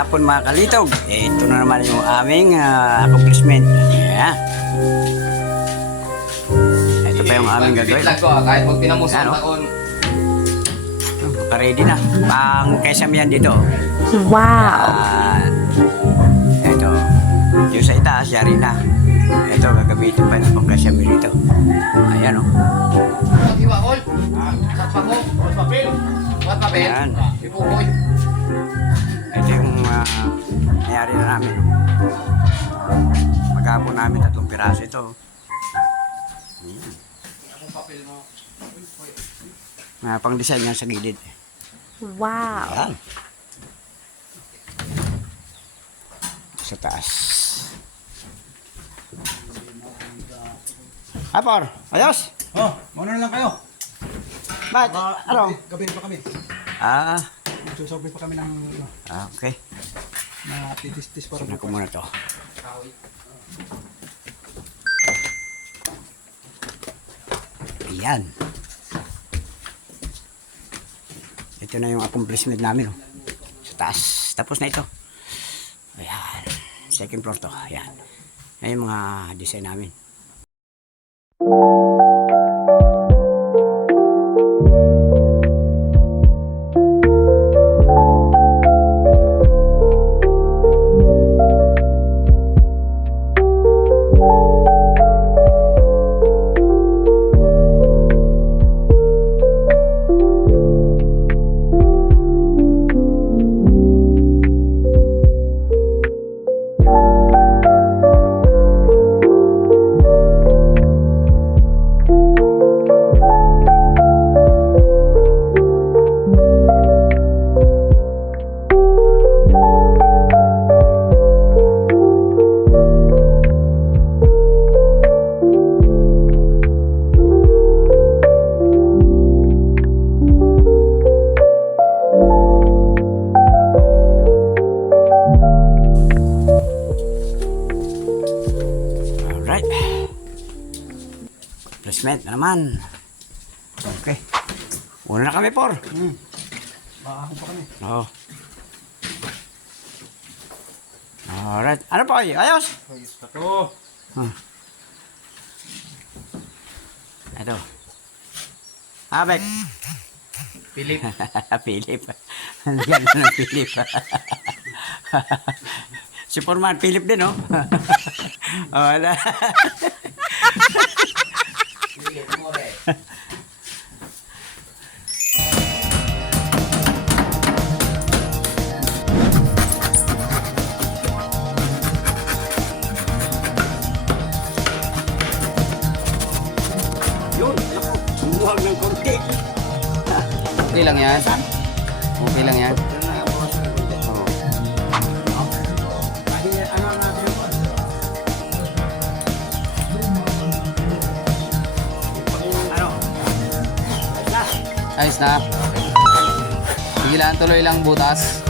hapon mga kalitog. Ito na naman yung aming accomplishment. Yeah. Ito pa yung aming gagawin. Kahit pag tinamusan Ano? taon. Ready na. Pang kesamihan dito. Wow! Ito. Yung sa itaas, yari na. Ito, gagamitin pa ng pang kesamihan dito. Ayan o. Iwakol. Sa pako. Buat papel. Buat papel. Ayan. Ipukoy. Ito yung nangyari na namin. Maghapon namin 3 piraso ito. Pang design yan sa gilid. Wow! Ayan. Sa taas. Apor, ayos? Oh, mauna na lang kayo. Ba't? Ano? Gabi pa kami. Ah, Magsusobe pa kami ng okay. na titis-tis para Tignan ko muna to. Ayan. Ito na yung accomplishment namin. Oh. Sa taas. Tapos na ito. Ayan. Second floor to. Ayan. Ayan yung mga design namin. Alright. Placement na naman. Okay. Una na kami, Por. Maahon pa kami. Oo. Alright. Ano po? Ayos? Ayos na to. Ito. Abek. Philip. Philip. Yan na ng Philip. Si Foreman, Philip din, no? Oh, wala. Philip More. Yun, naku. Sumuhag ng konti. Okay lang yan. Okay lang yan. Oh. Ano? Ayos na. Sige lang, tuloy lang butas.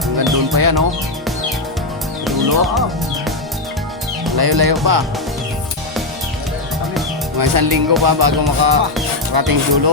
Hanggang doon pa yan, oh. Dulo. Layo-layo pa. Mga 1 linggo pa bago makarating dulo.